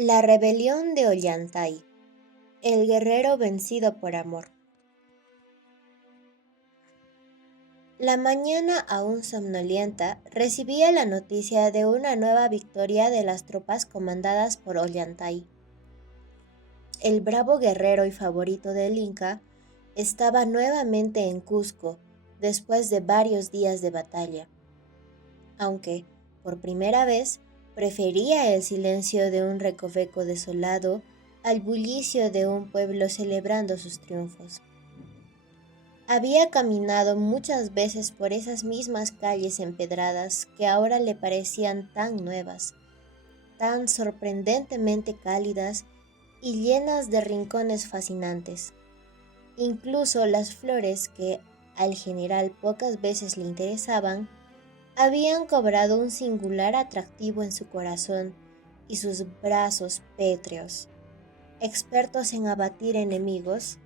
La rebelión de Ollantay, el guerrero vencido por amor. La mañana aún somnolienta recibía la noticia de una nueva victoria de las tropas comandadas por Ollantay. El bravo guerrero y favorito del Inca estaba nuevamente en Cusco después de varios días de batalla, aunque, por primera vez, prefería el silencio de un recoveco desolado al bullicio de un pueblo celebrando sus triunfos. Había caminado muchas veces por esas mismas calles empedradas que ahora le parecían tan nuevas, tan sorprendentemente cálidas y llenas de rincones fascinantes. Incluso las flores que al general pocas veces le interesaban, habían cobrado un singular atractivo en su corazón y sus brazos pétreos, expertos en abatir enemigos,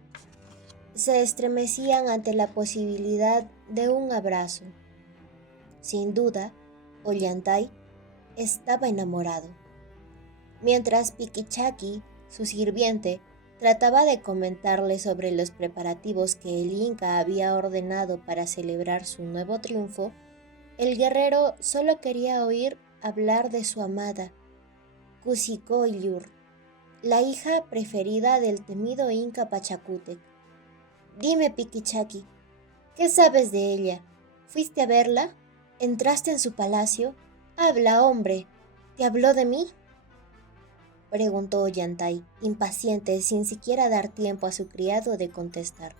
se estremecían ante la posibilidad de un abrazo. Sin duda, Ollantay estaba enamorado. Mientras Piquichaqui, su sirviente, trataba de comentarle sobre los preparativos que el Inca había ordenado para celebrar su nuevo triunfo, el guerrero solo quería oír hablar de su amada, Cusicóyur, la hija preferida del temido Inca Pachacútec. Dime, Piquichaqui, ¿qué sabes de ella? ¿Fuiste a verla? ¿Entraste en su palacio? Habla, hombre. ¿Te habló de mí? Preguntó Ollantay, impaciente, sin siquiera dar tiempo a su criado de contestar.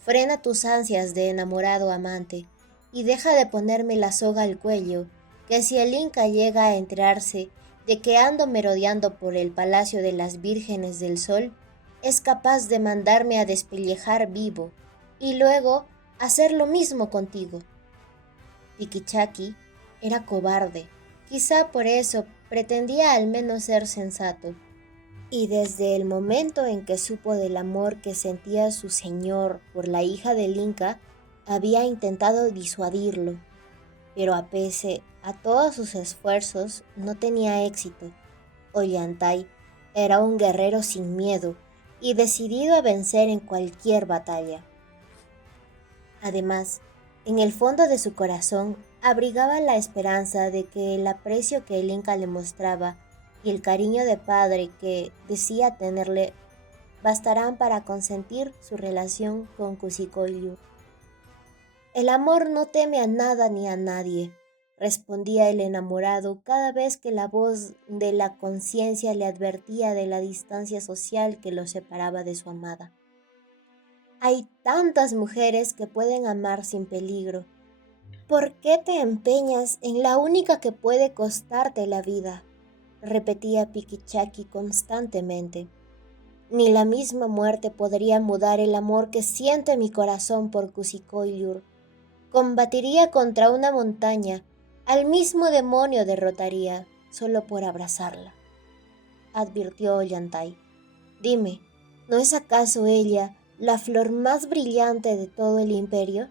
Frena tus ansias de enamorado amante y deja de ponerme la soga al cuello, que si el Inca llega a enterarse de que ando merodeando por el palacio de las Vírgenes del Sol, es capaz de mandarme a despellejar vivo y luego hacer lo mismo contigo. Piquichaqui era cobarde, quizá por eso pretendía al menos ser sensato, y desde el momento en que supo del amor que sentía su señor por la hija del Inca, había intentado disuadirlo, pero a pese a todos sus esfuerzos no tenía éxito. Ollantay era un guerrero sin miedo y decidido a vencer en cualquier batalla. Además, en el fondo de su corazón abrigaba la esperanza de que el aprecio que el Inca le mostraba y el cariño de padre que decía tenerle bastarán para consentir su relación con Cusicóyur. El amor no teme a nada ni a nadie, respondía el enamorado cada vez que la voz de la conciencia le advertía de la distancia social que lo separaba de su amada. Hay tantas mujeres que pueden amar sin peligro. ¿Por qué te empeñas en la única que puede costarte la vida?, repetía Piquichaqui constantemente. Ni la misma muerte podría mudar el amor que siente mi corazón por Cusicóyur. Combatiría contra una montaña, al mismo demonio derrotaría, solo por abrazarla, advirtió Ollantay. Dime, ¿no es acaso ella la flor más brillante de todo el imperio?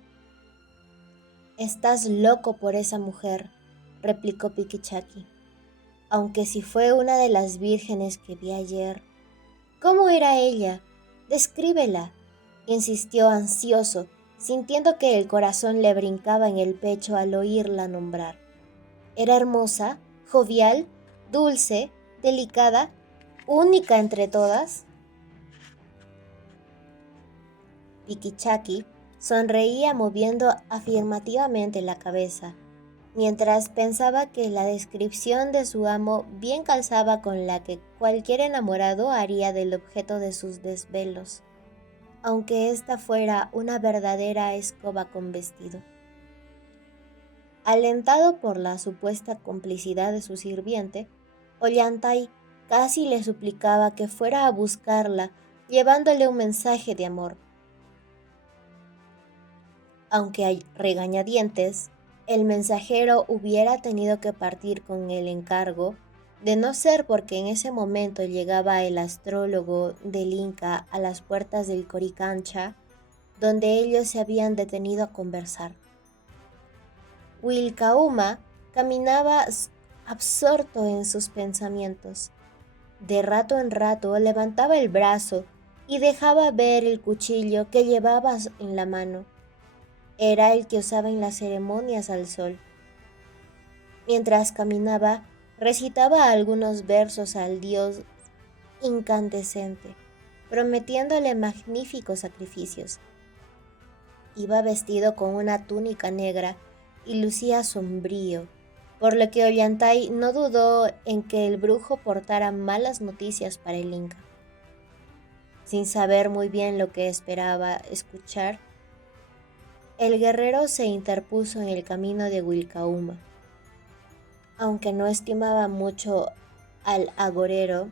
Estás loco por esa mujer, replicó Piquichaqui. Aunque si fue una de las vírgenes que vi ayer. ¿Cómo era ella? Descríbela, insistió ansioso, sintiendo que el corazón le brincaba en el pecho al oírla nombrar. Era hermosa, jovial, dulce, delicada, única entre todas. Piquichaqui sonreía moviendo afirmativamente la cabeza, mientras pensaba que la descripción de su amo bien calzaba con la que cualquier enamorado haría del objeto de sus desvelos, aunque ésta fuera una verdadera escoba con vestido. Alentado por la supuesta complicidad de su sirviente, Ollantay casi le suplicaba que fuera a buscarla, llevándole un mensaje de amor. Aunque a regañadientes, el mensajero hubiera tenido que partir con el encargo, de no ser porque en ese momento llegaba el astrólogo del Inca a las puertas del Coricancha, donde ellos se habían detenido a conversar. Wilcauma caminaba absorto en sus pensamientos. De rato en rato levantaba el brazo y dejaba ver el cuchillo que llevaba en la mano. Era el que usaba en las ceremonias al sol. Mientras caminaba, recitaba algunos versos al dios incandescente, prometiéndole magníficos sacrificios. Iba vestido con una túnica negra y lucía sombrío, por lo que Ollantay no dudó en que el brujo portara malas noticias para el Inca. Sin saber muy bien lo que esperaba escuchar, el guerrero se interpuso en el camino de Wilcauma. Aunque no estimaba mucho al agorero,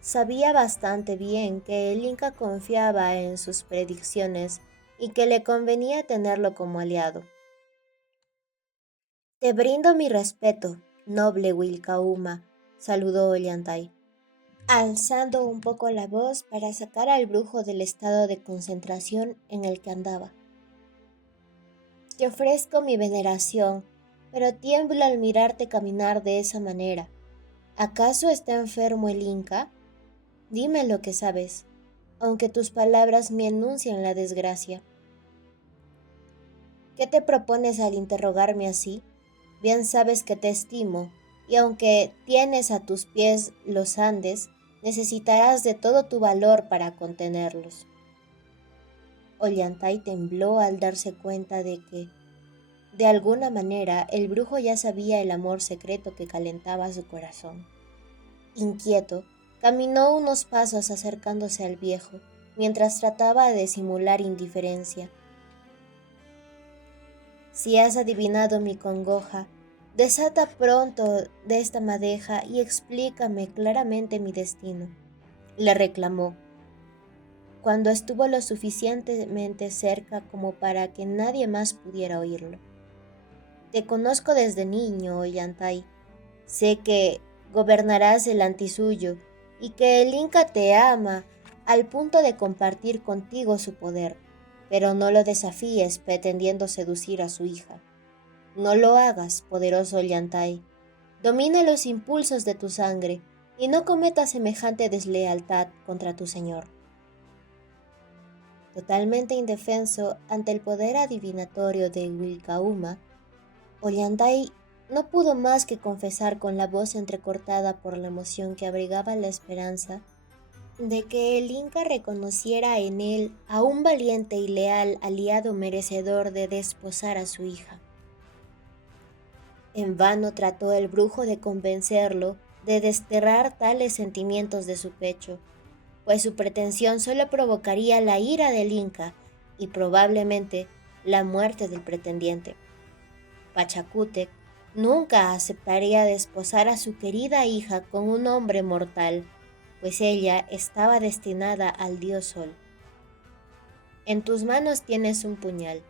sabía bastante bien que el Inca confiaba en sus predicciones y que le convenía tenerlo como aliado. Te brindo mi respeto, noble Wilcauma, saludó Ollantay, alzando un poco la voz para sacar al brujo del estado de concentración en el que andaba. Te ofrezco mi veneración, pero tiemblo al mirarte caminar de esa manera. ¿Acaso está enfermo el Inca? Dime lo que sabes, aunque tus palabras me anuncian la desgracia. ¿Qué te propones al interrogarme así? Bien sabes que te estimo, y aunque tienes a tus pies los Andes, necesitarás de todo tu valor para contenerlos. Ollantay tembló al darse cuenta de que, de alguna manera, el brujo ya sabía el amor secreto que calentaba su corazón. Inquieto, caminó unos pasos acercándose al viejo, mientras trataba de simular indiferencia. Si has adivinado mi congoja, desata pronto de esta madeja y explícame claramente mi destino, le reclamó, cuando estuvo lo suficientemente cerca como para que nadie más pudiera oírlo. Te conozco desde niño, Ollantay. Sé que gobernarás el antisuyo y que el Inca te ama al punto de compartir contigo su poder, pero no lo desafíes pretendiendo seducir a su hija. No lo hagas, poderoso Ollantay. Domina los impulsos de tu sangre y no cometas semejante deslealtad contra tu señor. Totalmente indefenso ante el poder adivinatorio de Wilcauma, Ollantay no pudo más que confesar con la voz entrecortada por la emoción que abrigaba la esperanza de que el Inca reconociera en él a un valiente y leal aliado merecedor de desposar a su hija. En vano trató el brujo de convencerlo de desterrar tales sentimientos de su pecho, pues su pretensión solo provocaría la ira del Inca y probablemente la muerte del pretendiente. Pachacútec nunca aceptaría desposar a su querida hija con un hombre mortal, pues ella estaba destinada al dios Sol. En tus manos tienes un puñal,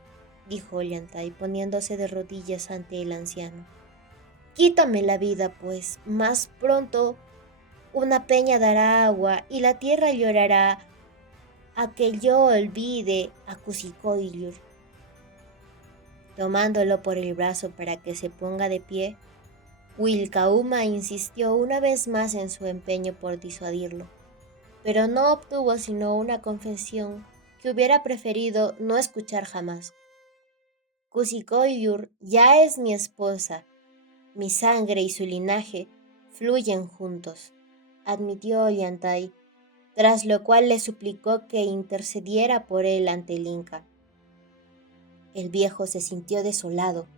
dijo Ollantay poniéndose de rodillas ante el anciano. Quítame la vida, pues más pronto una peña dará agua y la tierra llorará a que yo olvide a Cusicoilur. Tomándolo por el brazo para que se ponga de pie, Wilcauma insistió una vez más en su empeño por disuadirlo, pero no obtuvo sino una confesión que hubiera preferido no escuchar jamás. Cusicoilur ya es mi esposa, mi sangre y su linaje fluyen juntos, admitió Ollantay, tras lo cual le suplicó que intercediera por él ante el Inca. El viejo se sintió desolado.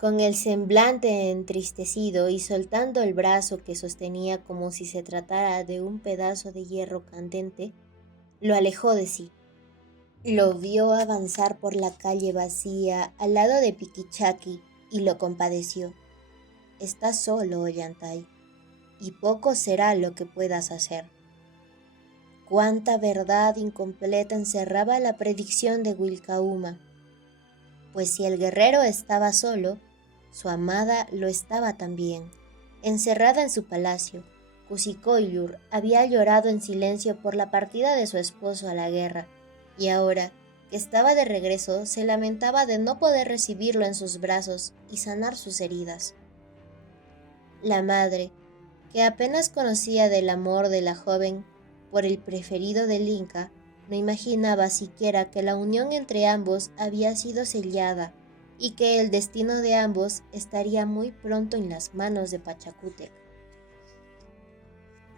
Con el semblante entristecido y soltando el brazo que sostenía como si se tratara de un pedazo de hierro candente, lo alejó de sí. Lo vio avanzar por la calle vacía al lado de Piquichaqui y lo compadeció. Estás solo, Ollantay, y poco será lo que puedas hacer. Cuánta verdad incompleta encerraba la predicción de Wilcauma, pues si el guerrero estaba solo, su amada lo estaba también. Encerrada en su palacio, Cusicoilur había llorado en silencio por la partida de su esposo a la guerra, y ahora, que estaba de regreso, se lamentaba de no poder recibirlo en sus brazos y sanar sus heridas. La madre, que apenas conocía del amor de la joven por el preferido del Inca, no imaginaba siquiera que la unión entre ambos había sido sellada y que el destino de ambos estaría muy pronto en las manos de Pachacútec.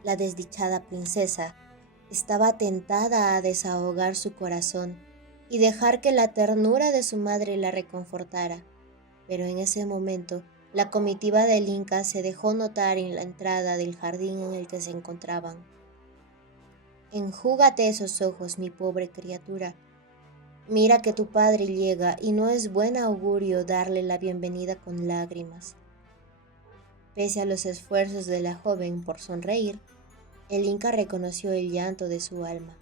La desdichada princesa estaba tentada a desahogar su corazón y dejar que la ternura de su madre la reconfortara, pero en ese momento la comitiva del Inca se dejó notar en la entrada del jardín en el que se encontraban. Enjúgate esos ojos, mi pobre criatura. Mira que tu padre llega y no es buen augurio darle la bienvenida con lágrimas. Pese a los esfuerzos de la joven por sonreír, el Inca reconoció el llanto de su alma.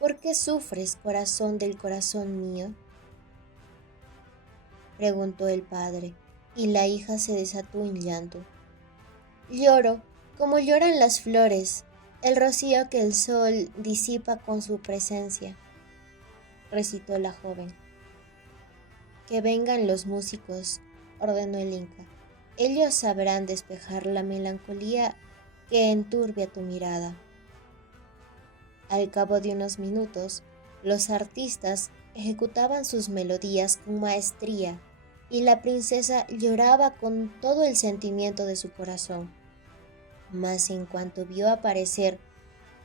¿Por qué sufres, corazón del corazón mío?, preguntó el padre, y la hija se desató en llanto. Lloro, como lloran las flores, el rocío que el sol disipa con su presencia, recitó la joven. Que vengan los músicos, ordenó el Inca. Ellos sabrán despejar la melancolía que enturbia tu mirada. Al cabo de unos minutos, los artistas ejecutaban sus melodías con maestría y la princesa lloraba con todo el sentimiento de su corazón. Mas en cuanto vio aparecer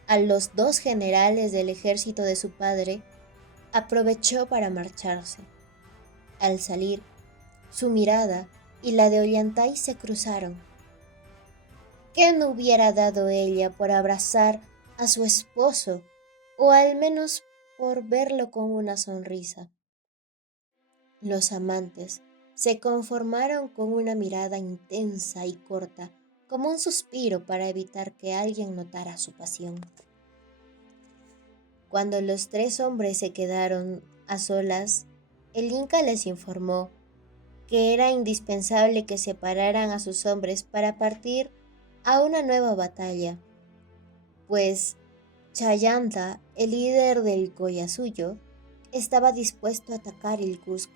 a los dos generales del ejército de su padre, aprovechó para marcharse. Al salir, su mirada y la de Ollantay se cruzaron. ¿Qué no hubiera dado ella por abrazar a su esposo, o al menos por verlo con una sonrisa? Los amantes se conformaron con una mirada intensa y corta, como un suspiro para evitar que alguien notara su pasión. Cuando los tres hombres se quedaron a solas, el Inca les informó que era indispensable que separaran a sus hombres para partir a una nueva batalla, pues Chayanta, el líder del Collasuyo, estaba dispuesto a atacar el Cusco.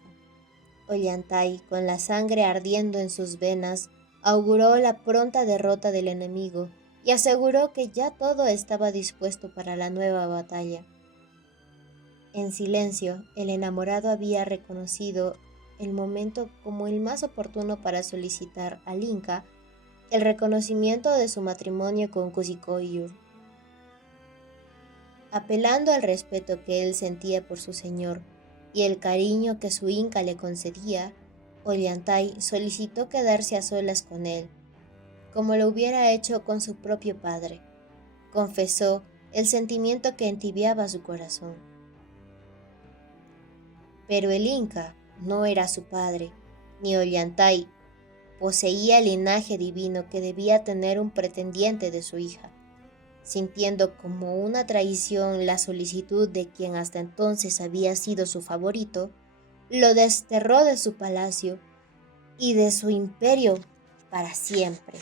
Ollantay, con la sangre ardiendo en sus venas, auguró la pronta derrota del enemigo y aseguró que ya todo estaba dispuesto para la nueva batalla. En silencio, el enamorado había reconocido el momento como el más oportuno para solicitar al Inca el reconocimiento de su matrimonio con Kusicoyur. Apelando al respeto que él sentía por su señor y el cariño que su Inca le concedía, Ollantay solicitó quedarse a solas con él, como lo hubiera hecho con su propio padre. Confesó el sentimiento que entibiaba su corazón. Pero el Inca no era su padre, ni Ollantay poseía el linaje divino que debía tener un pretendiente de su hija. Sintiendo como una traición la solicitud de quien hasta entonces había sido su favorito, lo desterró de su palacio y de su imperio para siempre.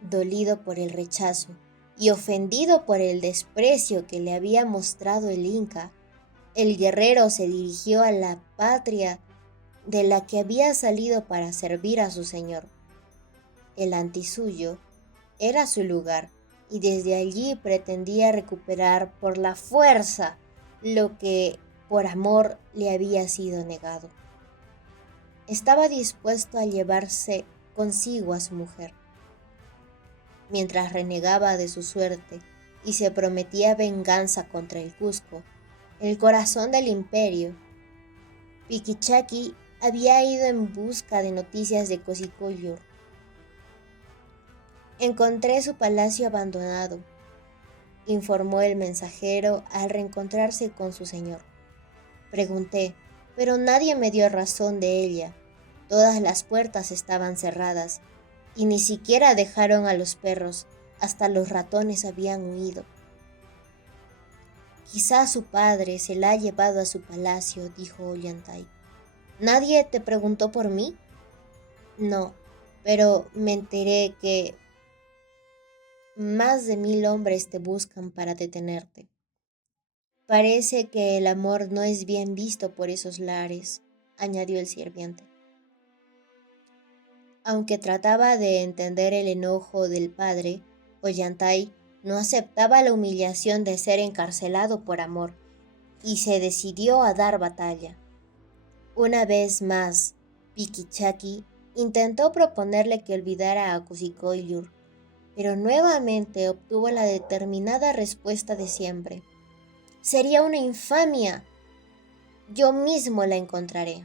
Dolido por el rechazo y ofendido por el desprecio que le había mostrado el Inca, el guerrero se dirigió a la patria de la que había salido para servir a su señor. El Antisuyo era su lugar y desde allí pretendía recuperar por la fuerza lo que por amor le había sido negado. Estaba dispuesto a llevarse consigo a su mujer. Mientras renegaba de su suerte y se prometía venganza contra el Cusco, el corazón del imperio, Piquichaqui había ido en busca de noticias de Cosicoyor. Encontré su palacio abandonado, informó el mensajero al reencontrarse con su señor. Pregunté, pero nadie me dio razón de ella. Todas las puertas estaban cerradas y ni siquiera dejaron a los perros, hasta los ratones habían huido. Quizá su padre se la ha llevado a su palacio, dijo Ollantay. ¿Nadie te preguntó por mí? No, pero me enteré que más de 1000 hombres te buscan para detenerte. Parece que el amor no es bien visto por esos lares, añadió el sirviente. Aunque trataba de entender el enojo del padre, Ollantay no aceptaba la humillación de ser encarcelado por amor y se decidió a dar batalla. Una vez más, Piquichaki intentó proponerle que olvidara a Cuscoiljur, pero nuevamente obtuvo la determinada respuesta de siempre. Sería una infamia. Yo mismo la encontraré.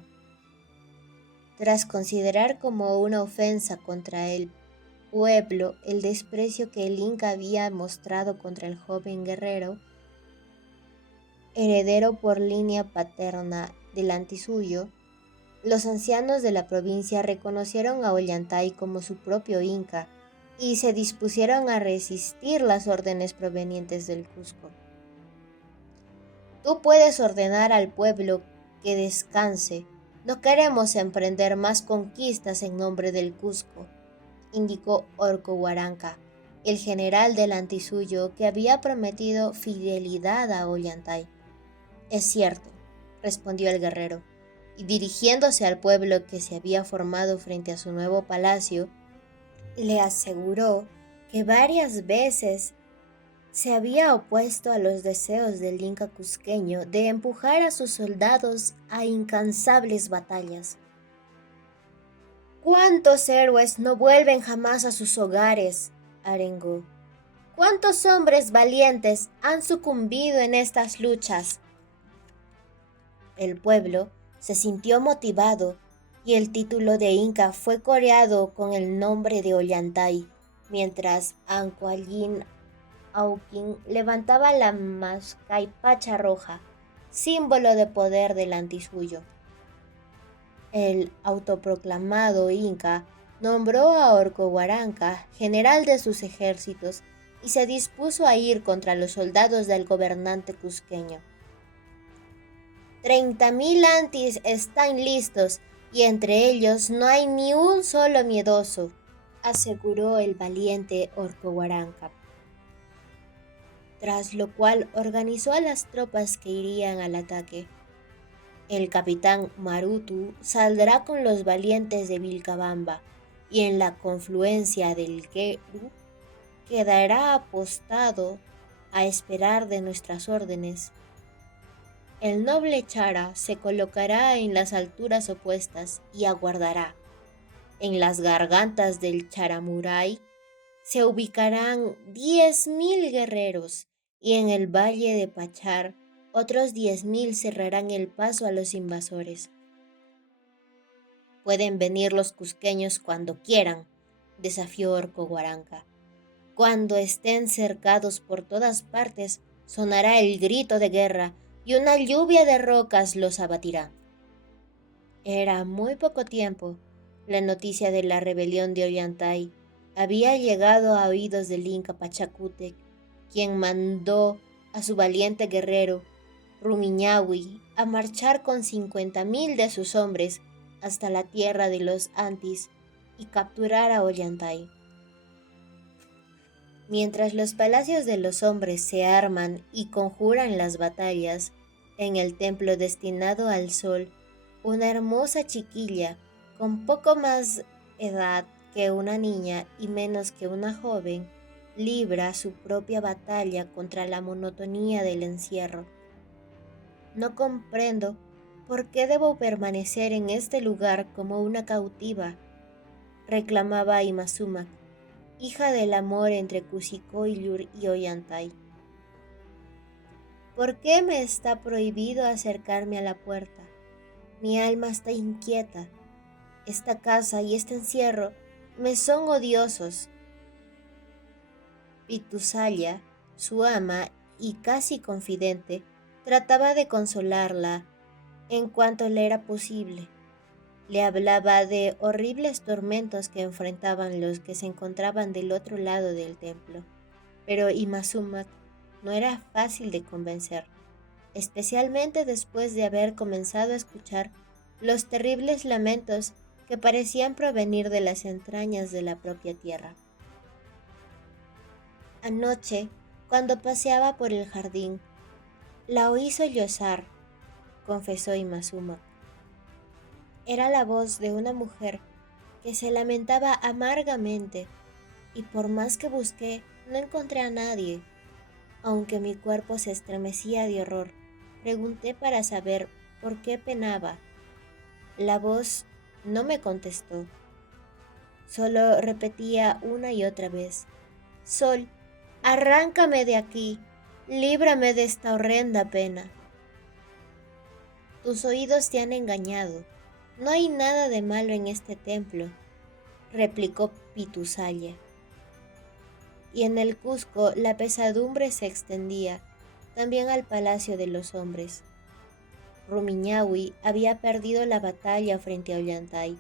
Tras considerar como una ofensa contra el pueblo el desprecio que el Inca había mostrado contra el joven guerrero, heredero por línea paterna del Antisuyo, los ancianos de la provincia reconocieron a Ollantay como su propio Inca y se dispusieron a resistir las órdenes provenientes del Cusco. Tú puedes ordenar al pueblo que descanse. No queremos emprender más conquistas en nombre del Cusco, indicó Orco Huaranca, el general del Antisuyo que había prometido fidelidad a Ollantay. Es cierto, respondió el guerrero, y dirigiéndose al pueblo que se había formado frente a su nuevo palacio, le aseguró que varias veces se había opuesto a los deseos del Inca cusqueño de empujar a sus soldados a incansables batallas. ¿Cuántos héroes no vuelven jamás a sus hogares?, arengó. ¿Cuántos hombres valientes han sucumbido en estas luchas? El pueblo se sintió motivado y el título de Inca fue coreado con el nombre de Ollantay, mientras Ancuallín Auquín levantaba la mascaipacha roja, símbolo de poder del Antisuyo. El autoproclamado Inca nombró a Orco Huaranca general de sus ejércitos y se dispuso a ir contra los soldados del gobernante cusqueño. 30,000 antis están listos y entre ellos no hay ni un solo miedoso, aseguró el valiente Orco Huaranca. Tras lo cual organizó a las tropas que irían al ataque. El capitán Marutu saldrá con los valientes de Vilcabamba y en la confluencia del Queru quedará apostado a esperar de nuestras órdenes. El noble Chara se colocará en las alturas opuestas y aguardará. En las gargantas del Charamuray se ubicarán 10,000 guerreros y en el valle de Pachar otros 10,000 cerrarán el paso a los invasores. Pueden venir los cusqueños cuando quieran, desafió Orco Huaranca. Cuando estén cercados por todas partes, sonará el grito de guerra y una lluvia de rocas los abatirá. Era muy poco tiempo. La noticia de la rebelión de Ollantay había llegado a oídos del Inca Pachacútec, quien mandó a su valiente guerrero, Rumiñahui, a marchar con 50,000 de sus hombres hasta la tierra de los Antis y capturar a Ollantay. Mientras los palacios de los hombres se arman y conjuran las batallas, en el templo destinado al sol, una hermosa chiquilla, con poco más edad que una niña y menos que una joven, libra su propia batalla contra la monotonía del encierro. No comprendo por qué debo permanecer en este lugar como una cautiva, reclamaba Imazumac, hija del amor entre Cuscoiljur y Ollantay. ¿Por qué me está prohibido acercarme a la puerta? Mi alma está inquieta. Esta casa y este encierro me son odiosos. Pictusaya, su ama y casi confidente, trataba de consolarla en cuanto le era posible. Le hablaba de horribles tormentos que enfrentaban los que se encontraban del otro lado del templo, pero Imazumac no era fácil de convencer, especialmente después de haber comenzado a escuchar los terribles lamentos que parecían provenir de las entrañas de la propia tierra. Anoche, cuando paseaba por el jardín, la oí sollozar, confesó Imazumac. Era la voz de una mujer que se lamentaba amargamente, y por más que busqué, no encontré a nadie. Aunque mi cuerpo se estremecía de horror, pregunté para saber por qué penaba. La voz no me contestó, solo repetía una y otra vez: Sol, arráncame de aquí, líbrame de esta horrenda pena. Tus oídos te han engañado. No hay nada de malo en este templo, replicó Pitusaya. Y en el Cusco la pesadumbre se extendía también al palacio de los hombres. Rumiñahui había perdido la batalla frente a Ollantay.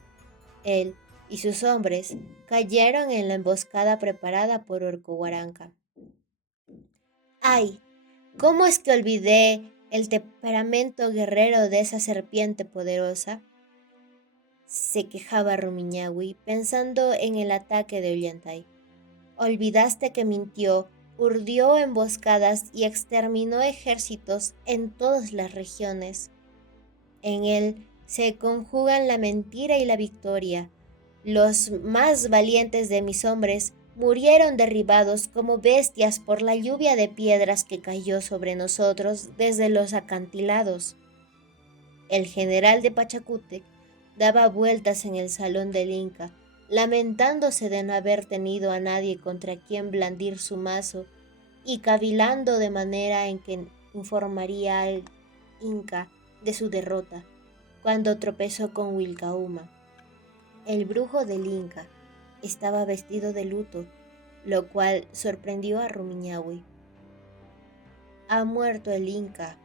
Él y sus hombres cayeron en la emboscada preparada por Orcohuaranca. ¡Ay! ¿Cómo es que olvidé el temperamento guerrero de esa serpiente poderosa? Se quejaba Rumiñahui pensando en el ataque de Ollantay. Olvidaste que mintió, urdió emboscadas y exterminó ejércitos en todas las regiones. En él se conjugan la mentira y la victoria. Los más valientes de mis hombres murieron derribados como bestias por la lluvia de piedras que cayó sobre nosotros desde los acantilados. El general de Pachacútec daba vueltas en el salón del Inca, lamentándose de no haber tenido a nadie contra quien blandir su mazo y cavilando de manera en que informaría al Inca de su derrota, cuando tropezó con Wilcauma. El brujo del Inca estaba vestido de luto, lo cual sorprendió a Rumiñahui. Ha muerto el Inca.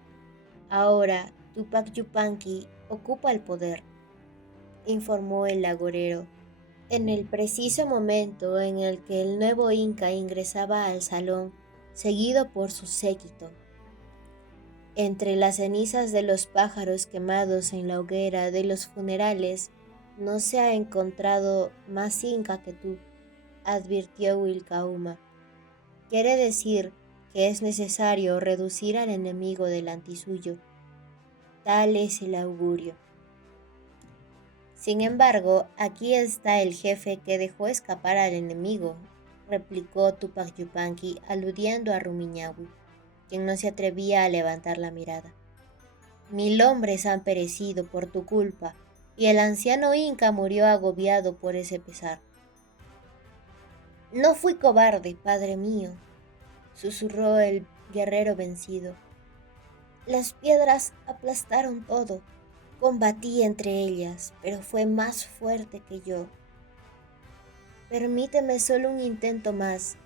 Ahora Tupac Yupanqui ocupa el poder, informó el agorero, en el preciso momento en el que el nuevo Inca ingresaba al salón, seguido por su séquito. Entre las cenizas de los pájaros quemados en la hoguera de los funerales, no se ha encontrado más Inca que tú, advirtió Wilcauma. Quiere decir que es necesario reducir al enemigo delante suyo. Tal es el augurio. Sin embargo, aquí está el jefe que dejó escapar al enemigo, replicó Tupac Yupanqui, aludiendo a Rumiñahui, quien no se atrevía a levantar la mirada. 1000 hombres han perecido por tu culpa, y el anciano Inca murió agobiado por ese pesar. No fui cobarde, padre mío, susurró el guerrero vencido. Las piedras aplastaron todo. Combatí entre ellas, pero fue más fuerte que yo. Permíteme solo un intento más.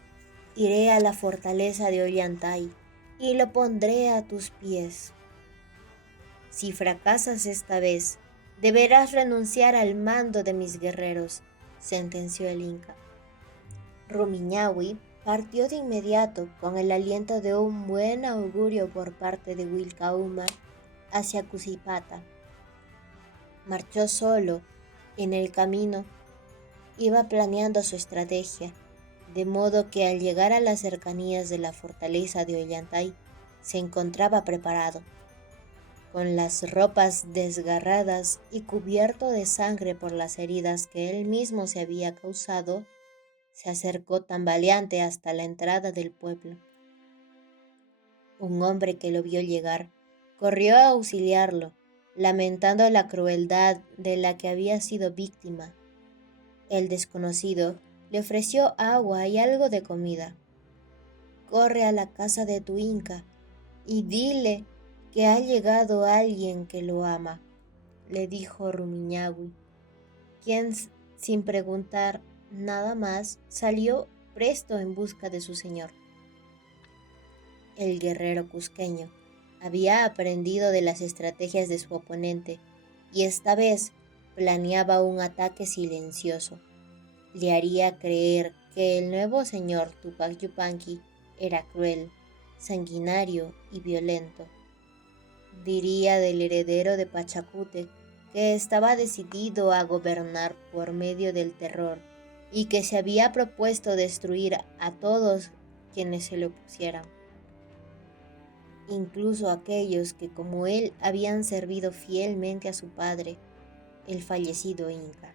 Iré a la fortaleza de Ollantay y lo pondré a tus pies. Si fracasas esta vez, deberás renunciar al mando de mis guerreros, sentenció el Inca. Rumiñahui partió de inmediato con el aliento de un buen augurio por parte de Wilcauma hacia Cusipata. Marchó solo. En el camino iba planeando su estrategia, de modo que al llegar a las cercanías de la fortaleza de Ollantay se encontraba preparado. Con las ropas desgarradas y cubierto de sangre por las heridas que él mismo se había causado, se acercó tambaleante hasta la entrada del pueblo. Un hombre que lo vio llegar corrió a auxiliarlo, lamentando la crueldad de la que había sido víctima. El desconocido le ofreció agua y algo de comida. Corre a la casa de tu Inca y dile que ha llegado alguien que lo ama, le dijo Rumiñahui, quien, sin preguntar nada más, salió presto en busca de su señor. El guerrero cusqueño había aprendido de las estrategias de su oponente y esta vez planeaba un ataque silencioso. Le haría creer que el nuevo señor Tupac Yupanqui era cruel, sanguinario y violento. Diría del heredero de Pachacútec que estaba decidido a gobernar por medio del terror y que se había propuesto destruir a todos quienes se le opusieran, incluso aquellos que como él habían servido fielmente a su padre, el fallecido Inca.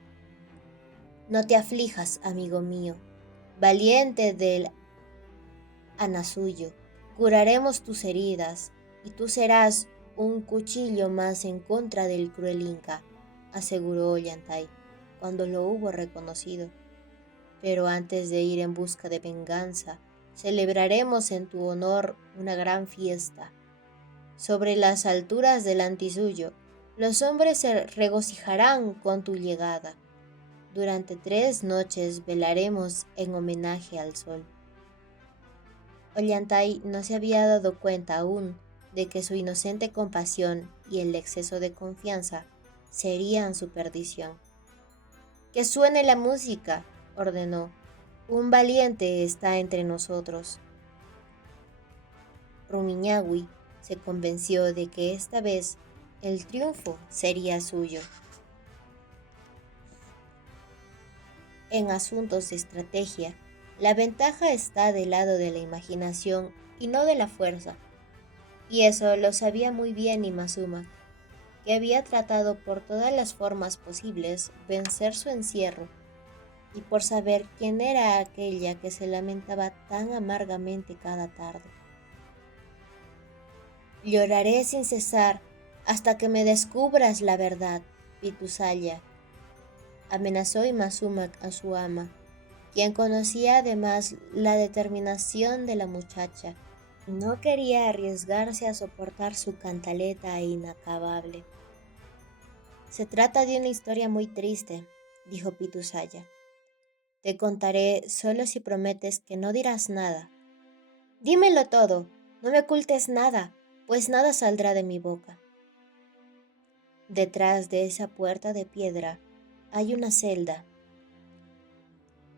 No te aflijas, amigo mío, valiente del Anasuyo, curaremos tus heridas, y tú serás un cuchillo más en contra del cruel Inca, aseguró Ollantay, cuando lo hubo reconocido. Pero antes de ir en busca de venganza, celebraremos en tu honor una gran fiesta. Sobre las alturas del Antisuyo, los hombres se regocijarán con tu llegada. Durante 3 noches velaremos en homenaje al sol. Ollantay no se había dado cuenta aún de que su inocente compasión y el exceso de confianza serían su perdición. «¡Que suene la música!», ordenó. «Un valiente está entre nosotros». Rumiñahui se convenció de que esta vez el triunfo sería suyo. En asuntos de estrategia, la ventaja está del lado de la imaginación y no de la fuerza, y eso lo sabía muy bien Imazuma, que había tratado por todas las formas posibles vencer su encierro, y por saber quién era aquella que se lamentaba tan amargamente cada tarde. «Lloraré sin cesar hasta que me descubras la verdad, Pitusaya», amenazó Imazuma a su ama, quien conocía además la determinación de la muchacha. No quería arriesgarse a soportar su cantaleta inacabable. «Se trata de una historia muy triste», dijo Pitusaya. «Te contaré solo si prometes que no dirás nada». «Dímelo todo, no me ocultes nada, pues nada saldrá de mi boca». «Detrás de esa puerta de piedra hay una celda».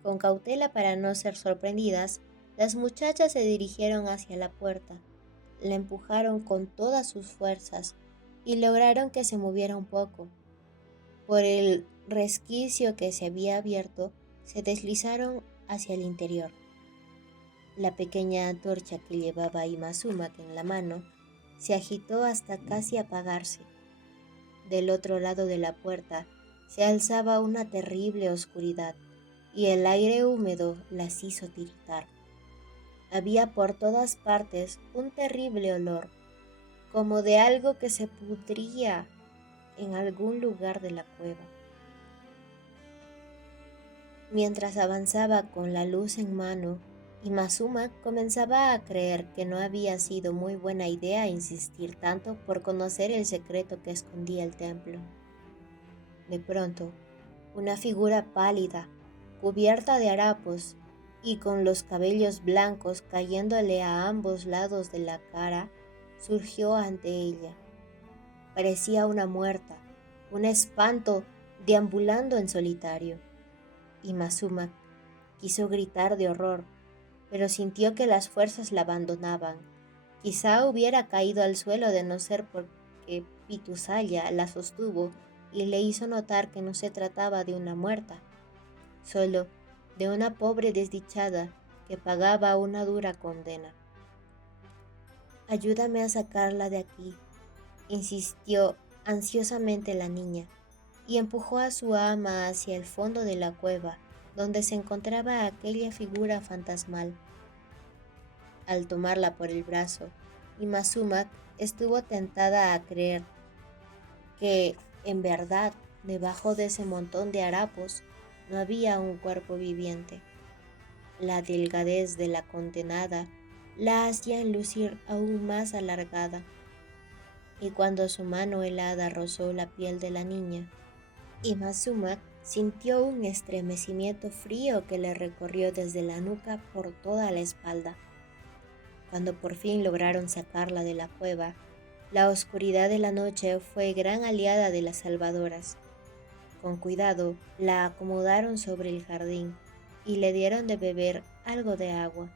Con cautela para no ser sorprendidas, las muchachas se dirigieron hacia la puerta, la empujaron con todas sus fuerzas y lograron que se moviera un poco. Por el resquicio que se había abierto, se deslizaron hacia el interior. La pequeña antorcha que llevaba Imazuma en la mano se agitó hasta casi apagarse. Del otro lado de la puerta se alzaba una terrible oscuridad, y el aire húmedo las hizo tiritar. Había por todas partes un terrible olor, como de algo que se pudría en algún lugar de la cueva. Mientras avanzaba con la luz en mano, Imazuma comenzaba a creer que no había sido muy buena idea insistir tanto por conocer el secreto que escondía el templo. De pronto, una figura pálida, cubierta de harapos y con los cabellos blancos cayéndole a ambos lados de la cara, surgió ante ella. Parecía una muerta, un espanto deambulando en solitario. Imazuma quiso gritar de horror, pero sintió que las fuerzas la abandonaban. Quizá hubiera caído al suelo de no ser porque Pitusaya la sostuvo y le hizo notar que no se trataba de una muerta, solo de una pobre desdichada que pagaba una dura condena. «Ayúdame a sacarla de aquí», insistió ansiosamente la niña, y empujó a su ama hacia el fondo de la cueva, donde se encontraba aquella figura fantasmal. Al tomarla por el brazo, Imazuma estuvo tentada a creer que, en verdad, debajo de ese montón de harapos no había un cuerpo viviente. La delgadez de la condenada la hacía lucir aún más alargada, y cuando su mano helada rozó la piel de la niña, Imazuma sintió un estremecimiento frío que le recorrió desde la nuca por toda la espalda. Cuando por fin lograron sacarla de la cueva, la oscuridad de la noche fue gran aliada de las salvadoras. Con cuidado la acomodaron sobre el jardín y le dieron de beber algo de agua.